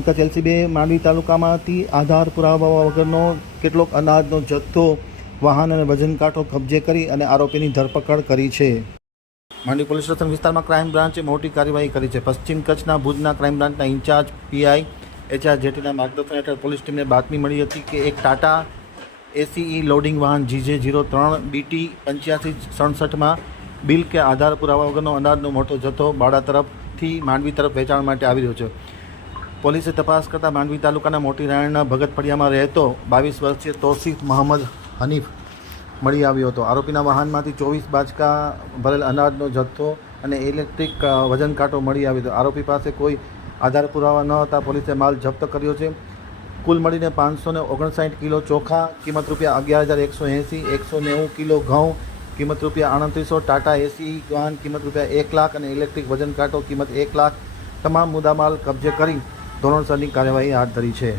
કચ્છ એલસીબીએ માંડવી તાલુકામાંથી આધાર પુરાવા વગરનો કેટલોક અનાજનો જથ્થો, વાહન અને વજન કાંઠો કબજે કરી અને આરોપીની ધરપકડ કરી છે. માંડવી પોલીસ સ્ટેશન વિસ્તારમાં ક્રાઇમ બ્રાન્ચે મોટી કાર્યવાહી કરી છે. પશ્ચિમ કચ્છના ભુજના ક્રાઇમ બ્રાન્ચના ઇન્ચાર્જ પીઆઈ એચઆર જેટીના માર્ગદર્શન હેઠળ પોલીસ ટીમને બાતમી મળી હતી કે એક ટાટા એસીઈ લોડિંગ વાહન જીજે જીરો ત્રણ બીટી પંચ્યાસી સડસઠમાં બિલ કે આધાર પુરાવા વગરનો અનાજનો મોટો જથ્થો બાળા તરફથી માંડવી તરફ વેચાણ માટે આવી રહ્યો છે. પોલીસે તપાસ કરતાં માંડવી તાલુકાના મોટી રાયણના ભગતફળિયામાં રહેતો બાવીસ વર્ષીય તોસીફ મહંમદ હનીફ મળી આવ્યો હતો. આરોપીના વાહનમાંથી ચોવીસ બાજકા ભરેલ અનાજનો જથ્થો અને ઇલેક્ટ્રિક વજન કાંટો મળી આવ્યો હતો. આરોપી પાસે કોઈ આધાર પુરાવા ન હતા. પોલીસે માલ જપ્ત કર્યો છે. કુલ મળીને પાંચસો ને ઓગણસાઠ કિલો ચોખા, કિંમત રૂપિયા અગિયાર હજાર એકસો એંસી, એકસો નેવું કિલો ઘઉં, કિંમત રૂપિયા આડત્રીસો ટાટા એસી વાહન, કિંમત રૂપિયા એક લાખ અને ઇલેક્ટ્રિક વજન કાંટો કિંમત એક લાખ, તમામ મુદ્દામાલ કબજે કરી ધોરણસરની કાર્યવાહી હાથ ધરી છે.